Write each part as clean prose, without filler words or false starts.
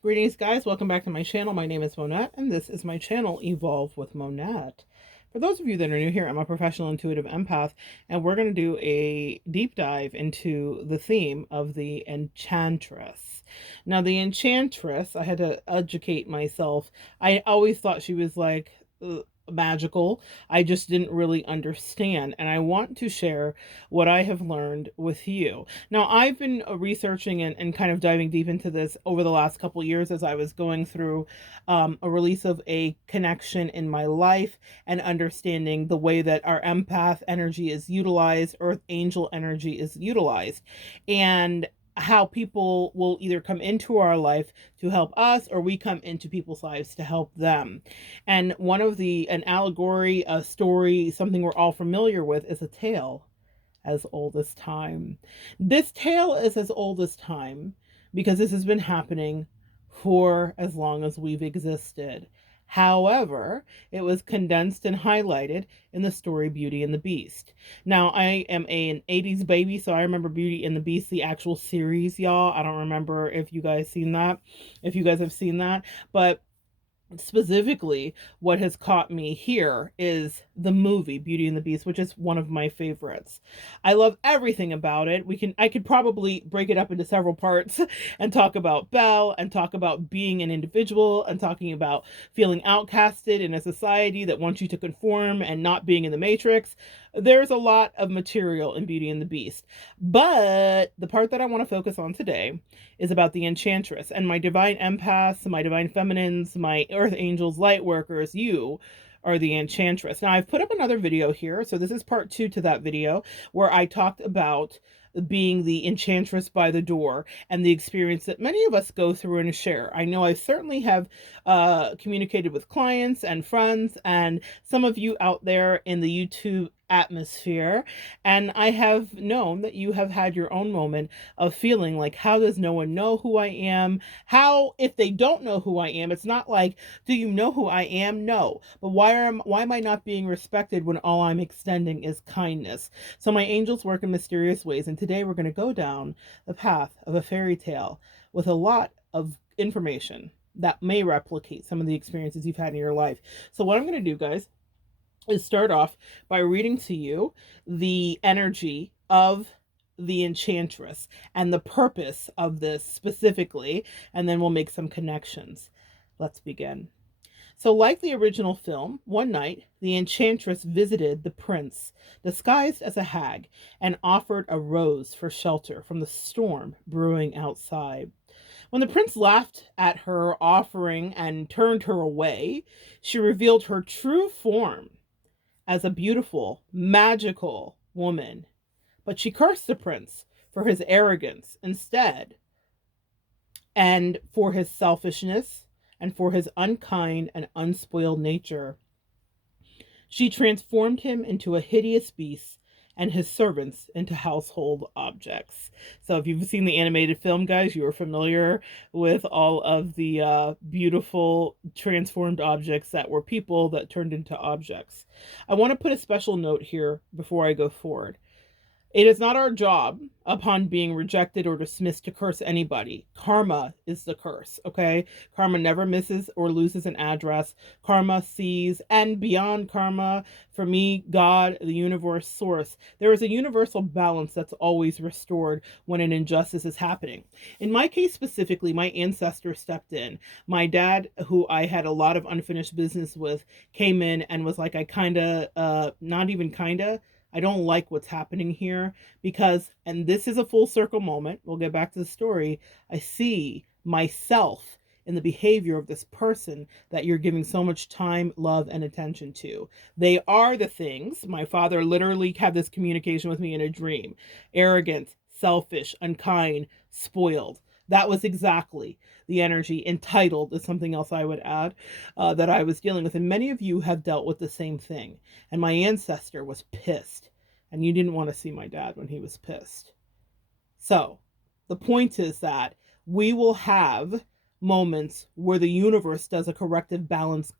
Greetings, guys. Welcome back to my channel. My name is Monette, and this is my channel, Evolve with Monette. For those of you that are new here, I'm a professional intuitive empath, and we're going to do a deep dive into the theme of the Enchantress. Now, the Enchantress, I had to educate myself. I always thought she was like magical. I just didn't really understand, and I want to share what I have learned with you. Now, I've been researching and kind of diving deep into this over the last couple years as I was going through a release of a connection in my life and understanding the way that our empath energy is utilized, earth angel energy is utilized, and how people will either come into our life to help us or we come into people's lives to help them. And one of an allegory, a story, something we're all familiar with is a tale as old as time. This tale is as old as time because this has been happening for as long as we've existed. However, it was condensed and highlighted in the story Beauty and the Beast. Now, I am an 80s baby, so I remember Beauty and the Beast, the actual series, y'all. I don't remember if you guys seen that, if you guys have seen that, but specifically what has caught me here is the movie Beauty and the Beast, which is one of my favorites. I love everything about it. I could probably break it up into several parts and talk about Belle and talk about being an individual and talking about feeling outcasted in a society that wants you to conform and not being in the matrix. There's a lot of material in Beauty and the Beast, but the part that I want to focus on today is about the Enchantress and my divine empaths, my divine feminines, my earth angels, light workers. You are the Enchantress. Now, I've put up another video here, so this is part 2 to that video where I talked about being the enchantress by the door and the experience that many of us go through and share. I know I certainly have communicated with clients and friends and some of you out there in the YouTube atmosphere, and I have known that you have had your own moment of feeling like, how does no one know who I am? How, if they don't know who I am, it's not like, do you know who I am? No. But why am I not being respected when all I'm extending is kindness? So my angels work in mysterious ways, and today we're going to go down the path of a fairy tale with a lot of information that may replicate some of the experiences you've had in your life. So what I'm going to do, guys, is start off by reading to you the energy of the Enchantress and the purpose of this specifically, and then we'll make some connections. Let's begin. So, like the original film, one night the Enchantress visited the prince, disguised as a hag, and offered a rose for shelter from the storm brewing outside. When the prince laughed at her offering and turned her away, she revealed her true form as a beautiful, magical woman. But she cursed the prince for his arrogance instead, and for his selfishness, and for his unkind and unspoiled nature. She transformed him into a hideous beast and his servants into household objects. So if you've seen the animated film, guys, you are familiar with all of the beautiful transformed objects that were people that turned into objects. I want to put a special note here before I go forward. It is not our job upon being rejected or dismissed to curse anybody. Karma is the curse, okay? Karma never misses or loses an address. Karma sees, and beyond karma, for me, God, the universe, source, there is a universal balance that's always restored when an injustice is happening. In my case specifically, my ancestor stepped in. My dad, who I had a lot of unfinished business with, came in and was like, not even kinda, I don't like what's happening here because, and this is a full circle moment, we'll get back to the story, I see myself in the behavior of this person that you're giving so much time, love, and attention to. They are the things. My father literally had this communication with me in a dream. Arrogant, selfish, unkind, spoiled. That was exactly the energy. Entitled is something else I would add that I was dealing with. And many of you have dealt with the same thing. And my ancestor was pissed. And you didn't want to see my dad when he was pissed. So the point is that we will have moments where the universe does a corrective balance,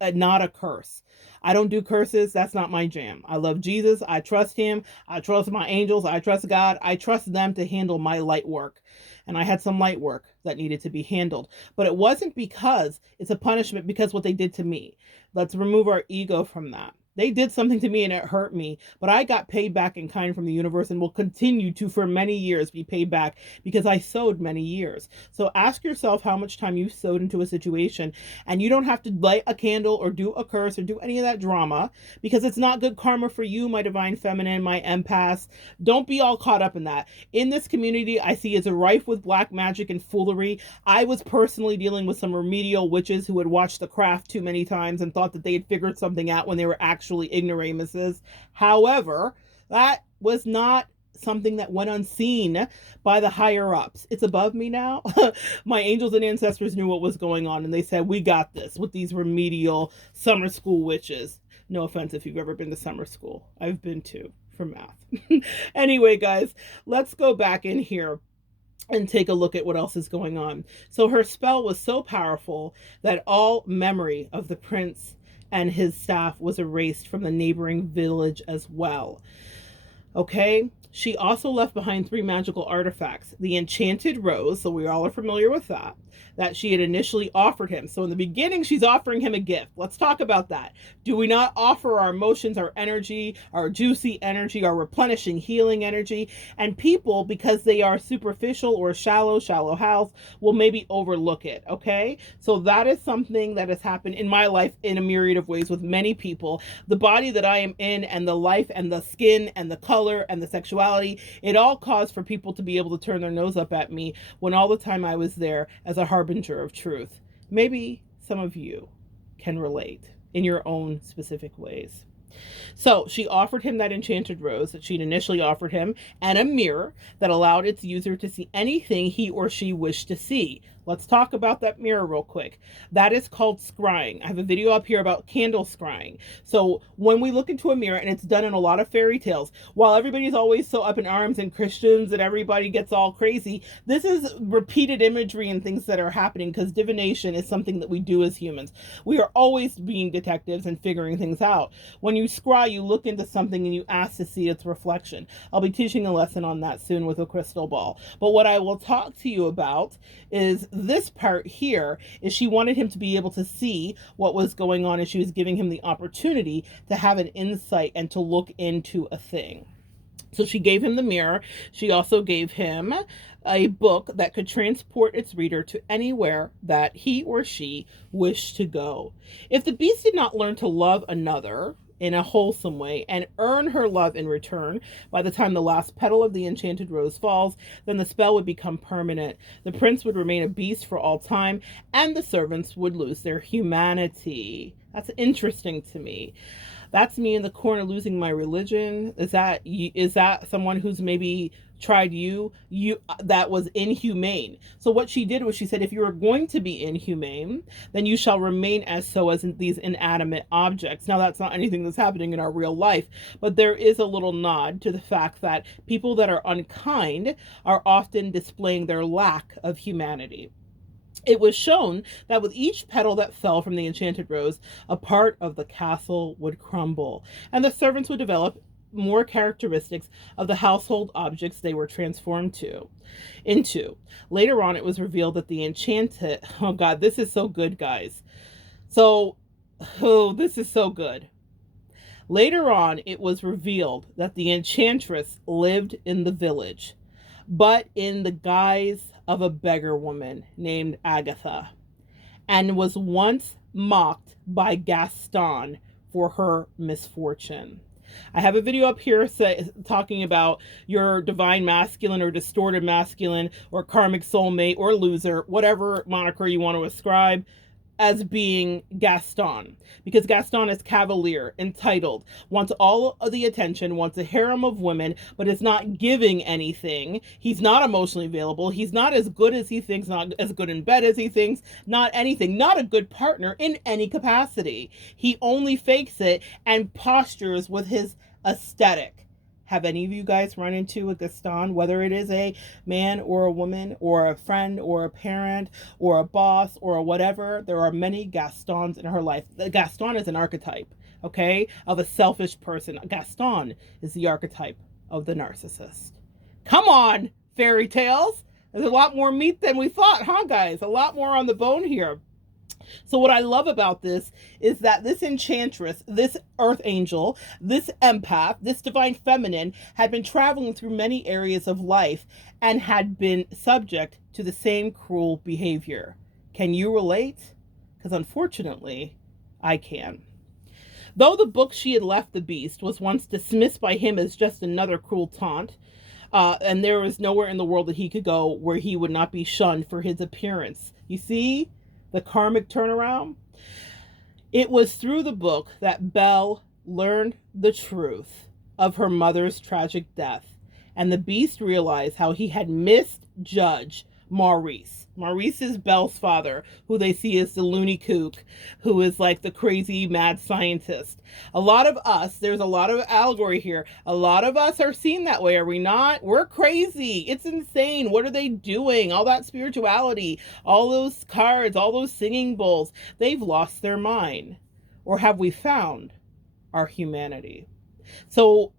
not a curse. I don't do curses. That's not my jam. I love Jesus. I trust him. I trust my angels. I trust God. I trust them to handle my light work. and I had some light work that needed to be handled. But it wasn't because it's a punishment because what they did to me. Let's remove our ego from that. They did something to me and it hurt me, but I got paid back in kind from the universe and will continue to for many years be paid back because I sowed many years. So ask yourself how much time you sowed into a situation, and you don't have to light a candle or do a curse or do any of that drama because it's not good karma for you, my divine feminine, my empaths. Don't be all caught up in that. In this community, I see it's rife with black magic and foolery. I was personally dealing with some remedial witches who had watched The Craft too many times and thought that they had figured something out when they were actually ignoramuses. However, that was not something that went unseen by the higher ups. It's above me now. My angels and ancestors knew what was going on, and they said, we got this with these remedial summer school witches. No offense if you've ever been to summer school. I've been to, for math. Anyway, guys, let's go back in here and take a look at what else is going on. So her spell was so powerful that all memory of the prince and his staff was erased from the neighboring village as well. Okay, she also left behind 3 magical artifacts. The enchanted rose, so we all are familiar with that she had initially offered him. So in the beginning, she's offering him a gift. Let's talk about that. Do we not offer our emotions, our energy, our juicy energy, our replenishing healing energy? And people, because they are superficial or shallow house, will maybe overlook it, okay? So that is something that has happened in my life in a myriad of ways with many people. The body that I am in and the life and the skin and the color and the sexuality, it all caused for people to be able to turn their nose up at me when all the time I was there as a harbinger of truth. Maybe some of you can relate in your own specific ways. So she offered him that enchanted rose that she'd initially offered him and a mirror that allowed its user to see anything he or she wished to see. Let's talk about that mirror real quick. That is called scrying. I have a video up here about candle scrying. So when we look into a mirror, and it's done in a lot of fairy tales, while everybody's always so up in arms and Christians and everybody gets all crazy, this is repeated imagery and things that are happening because divination is something that we do as humans. We are always being detectives and figuring things out. When you scry, you look into something and you ask to see its reflection. I'll be teaching a lesson on that soon with a crystal ball. But what I will talk to you about is this part here is she wanted him to be able to see what was going on, and she was giving him the opportunity to have an insight and to look into a thing. So she gave him the mirror. She also gave him a book that could transport its reader to anywhere that he or she wished to go. If the beast did not learn to love another in a wholesome way and earn her love in return, by the time the last petal of the enchanted rose falls, then the spell would become permanent. The prince would remain a beast for all time, and the servants would lose their humanity. That's interesting to me. That's me in the corner losing my religion. Is that someone who's maybe tried you that was inhumane? So what she did was she said, if you are going to be inhumane, then you shall remain as so as in these inanimate objects. Now that's not anything that's happening in our real life, but there is a little nod to the fact that people that are unkind are often displaying their lack of humanity. It was shown that with each petal that fell from the enchanted rose, a part of the castle would crumble, and the servants would develop more characteristics of the household objects they were transformed into. Later on, it was revealed that the enchanted, oh God, this is so good, guys. This is so good. Later on, it was revealed that the Enchantress lived in the village, but in the guise of a beggar woman named Agatha, and was once mocked by Gaston for her misfortune. I have a video up here talking about your divine masculine or distorted masculine or karmic soulmate or loser, whatever moniker you want to ascribe, as being Gaston, because Gaston is cavalier, entitled, wants all of the attention, wants a harem of women, but is not giving anything. He's not emotionally available. He's not as good as he thinks, not as good in bed as he thinks, not anything, not a good partner in any capacity. He only fakes it and postures with his aesthetic. Have any of you guys run into a Gaston, whether it is a man or a woman or a friend or a parent or a boss or a whatever? There are many Gastons in her life. Gaston is an archetype, okay, of a selfish person. Gaston is the archetype of the narcissist. Come on, fairy tales. There's a lot more meat than we thought, huh, guys? A lot more on the bone here. So what I love about this is that this enchantress, this earth angel, this empath, this divine feminine had been traveling through many areas of life and had been subject to the same cruel behavior. Can you relate? Because unfortunately, I can. Though the book she had left the beast was once dismissed by him as just another cruel taunt, and there was nowhere in the world that he could go where he would not be shunned for his appearance. You see the karmic turnaround? It was through the book that Belle learned the truth of her mother's tragic death, and the beast realized how he had misjudged Maurice. Maurice is Belle's father, who they see as the loony kook, who is like the crazy mad scientist. A lot of us, there's a lot of allegory here. A lot of us are seen that way, are we not? We're crazy. It's insane. What are they doing? All that spirituality, all those cards, all those singing bowls, they've lost their mind. Or have we found our humanity? So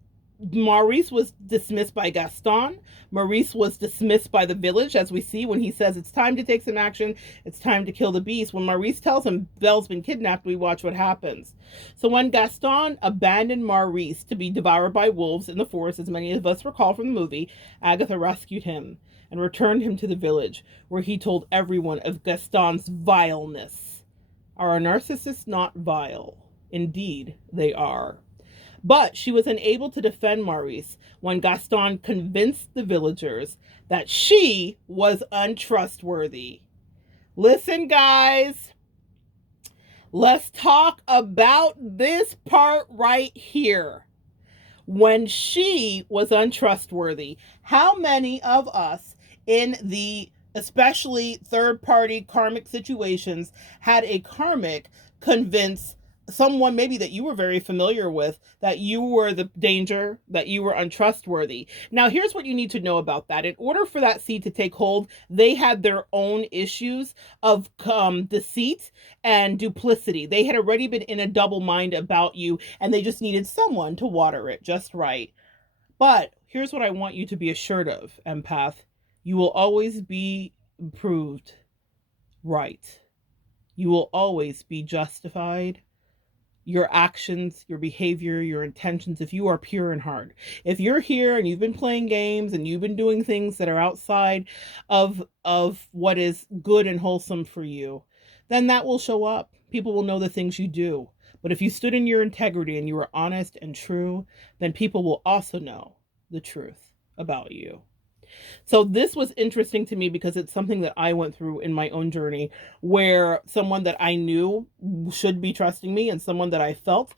Maurice was dismissed by Gaston. Maurice was dismissed by the village, as we see when he says it's time to take some action, it's time to kill the beast. When Maurice tells him Belle's been kidnapped, we watch what happens. So when Gaston abandoned Maurice to be devoured by wolves in the forest, as many of us recall from the movie, Agatha rescued him and returned him to the village, where he told everyone of Gaston's vileness. Are our narcissists not vile? Indeed, they are. But she was unable to defend Maurice when Gaston convinced the villagers that she was untrustworthy. Listen, guys, let's talk about this part right here. When she was untrustworthy, how many of us in the especially third-party karmic situations had a karmic convince someone maybe that you were very familiar with that you were the danger, that you were untrustworthy? Now, here's what you need to know about that. In order for that seed to take hold, they had their own issues of deceit and duplicity. They had already been in a double mind about you, and they just needed someone to water it just right. But here's what I want you to be assured of, empath. You will always be proved right. You will always be justified. Your actions, your behavior, your intentions, if you are pure in heart. If you're here and you've been playing games and you've been doing things that are outside of what is good and wholesome for you, then that will show up. People will know the things you do. But if you stood in your integrity and you were honest and true, then people will also know the truth about you. So this was interesting to me because it's something that I went through in my own journey, where someone that I knew should be trusting me and someone that I felt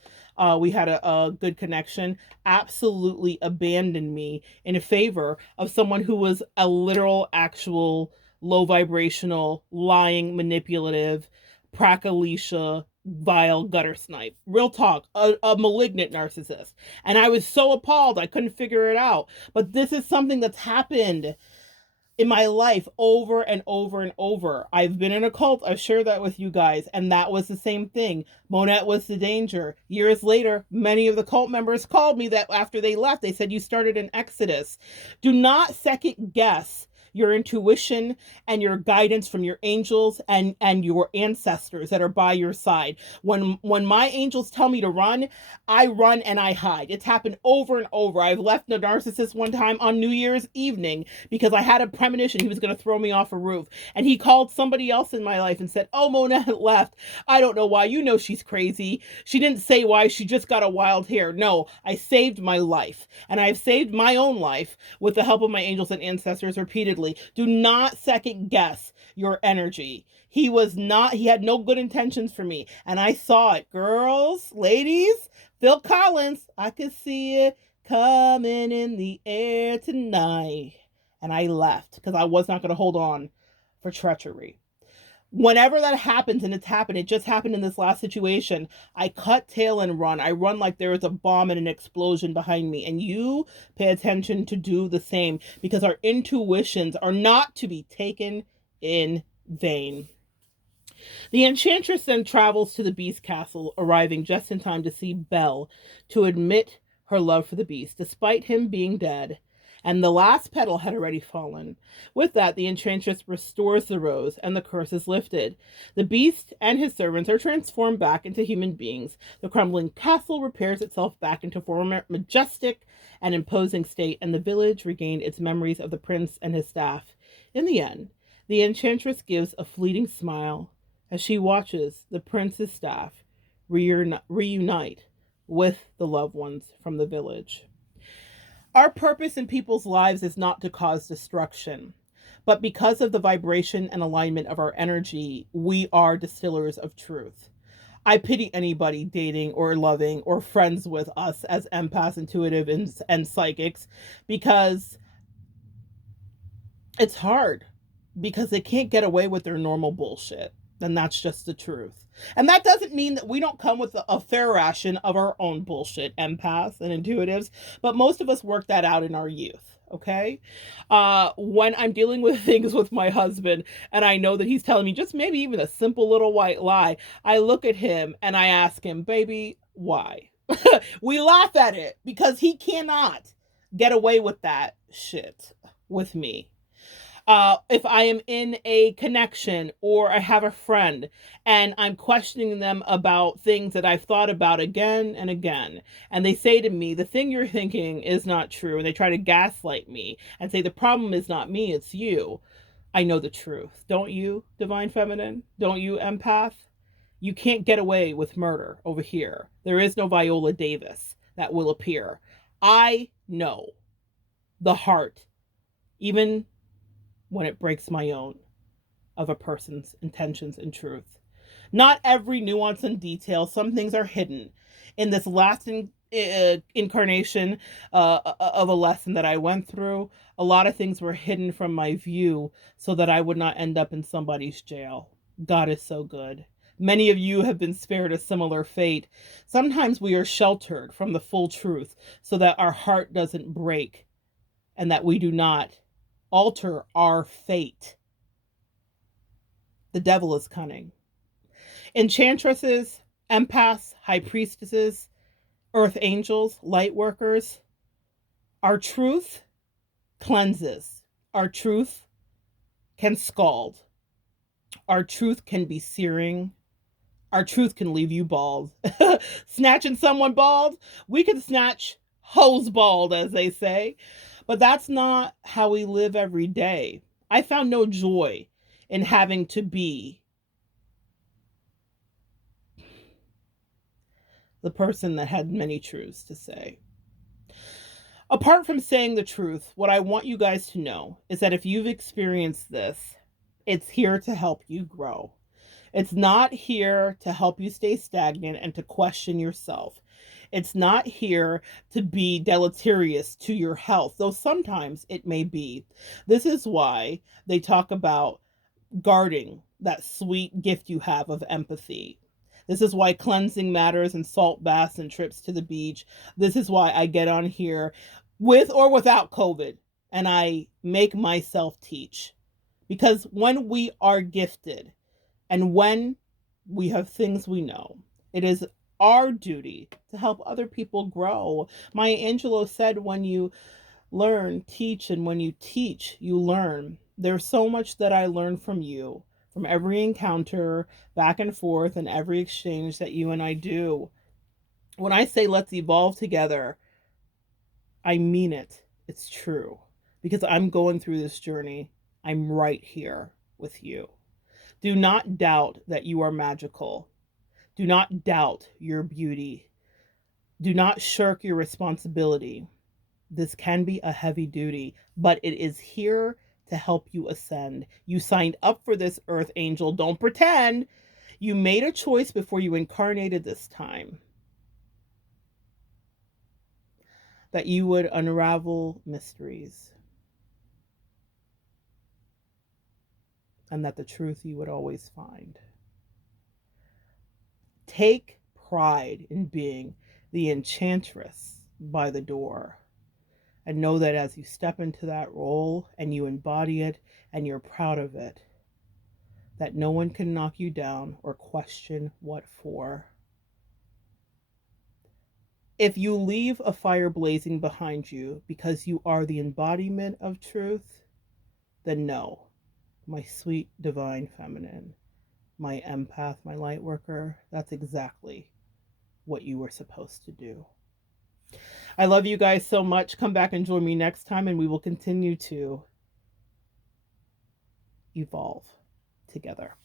we had a good connection absolutely abandoned me in favor of someone who was a literal, actual, low vibrational, lying, manipulative, Prakalisha, vile gutter snipe. Real talk, a malignant narcissist. And I was so appalled, I couldn't figure it out. But this is something that's happened in my life over and over and over. I've been in a cult, I've shared that with you guys, and that was the same thing. Monette was the danger. Years later, many of the cult members called me that after they left, they said, you started an exodus. Do not second guess your intuition and your guidance from your angels and your ancestors that are by your side. When my angels tell me to run, I run and I hide. It's happened over and over. I've left a narcissist one time on New Year's evening because I had a premonition he was going to throw me off a roof. And he called somebody else in my life and said, oh, Monette left. I don't know why. You know she's crazy. She didn't say why. She just got a wild hair. No, I saved my life. And I've saved my own life with the help of my angels and ancestors repeatedly. Do not second guess your energy. He had no good intentions for me. And I saw it. Girls, ladies, Phil Collins, I could see it coming in the air tonight. And I left because I was not going to hold on for treachery. Whenever that happens, and it's happened, it just happened in this last situation, I cut tail and run. I run like there is a bomb and an explosion behind me. And you pay attention to do the same, because our intuitions are not to be taken in vain. The Enchantress then travels to the Beast Castle, arriving just in time to see Belle to admit her love for the Beast, despite him being dead. and the last petal had already fallen. With that, the enchantress restores the rose, and the curse is lifted. The beast and his servants are transformed back into human beings. The crumbling castle repairs itself back into former majestic and imposing state, and the village regained its memories of the prince and his staff. In the end, the enchantress gives a fleeting smile as she watches the prince's staff reunite with the loved ones from the village. Our purpose in people's lives is not to cause destruction, but because of the vibration and alignment of our energy, we are distillers of truth. I pity anybody dating or loving or friends with us as empaths, intuitive, and psychics, because it's hard, because they can't get away with their normal bullshit. And that's just the truth. And that doesn't mean that we don't come with a fair ration of our own bullshit, empaths and intuitives, but most of us work that out in our youth. Okay. When I'm dealing with things with my husband and I know that he's telling me just maybe even a simple little white lie, I look at him and I ask him, baby, why? We laugh at it because he cannot get away with that shit with me. If I am in a connection or I have a friend and I'm questioning them about things that I've thought about again and again, and they say to me, the thing you're thinking is not true, and they try to gaslight me and say, the problem is not me, it's you. I know the truth. Don't you, Divine Feminine? Don't you, Empath? You can't get away with murder over here. There is no Viola Davis that will appear. I know the heart, even when it breaks my own, of a person's intentions and truth. Not every nuance and detail, some things are hidden. In this last incarnation of a lesson that I went through, a lot of things were hidden from my view so that I would not end up in somebody's jail. God is so good. Many of you have been spared a similar fate. Sometimes we are sheltered from the full truth so that our heart doesn't break and that we do not alter our fate. The devil is cunning. Enchantresses, empaths, high priestesses, earth angels, light workers, our truth cleanses. Our truth can scald. Our truth can be searing. Our truth can leave you bald. Snatching someone bald, we can snatch hoes bald, as they say. But that's not how we live every day. I found no joy in having to be the person that had many truths to say. Apart from saying the truth, what I want you guys to know is that if you've experienced this, it's here to help you grow. It's not here to help you stay stagnant and to question yourself. It's not here to be deleterious to your health, though sometimes it may be. This is why they talk about guarding that sweet gift you have of empathy. This is why cleansing matters and salt baths and trips to the beach. This is why I get on here with or without COVID and I make myself teach. Because when we are gifted and when we have things we know, it is our duty to help other people grow. Maya Angelou said, when you learn, teach, and when you teach, you learn. There's so much that I learned from you, from every encounter, back and forth, and every exchange that you and I do. When I say let's evolve together, I mean it. It's true. Because I'm going through this journey. I'm right here with you. Do not doubt that you are magical. Do not doubt your beauty. Do not shirk your responsibility. This can be a heavy duty, but it is here to help you ascend. You signed up for this, Earth Angel. Don't pretend. You made a choice before you incarnated this time that you would unravel mysteries and that the truth you would always find. Take pride in being the enchantress by the door. And know that as you step into that role and you embody it and you're proud of it, that no one can knock you down or question what for. If you leave a fire blazing behind you because you are the embodiment of truth, then no, my sweet divine feminine, my empath, my light worker, that's exactly what you were supposed to do. I love you guys so much. Come back and join me next time, and we will continue to evolve together.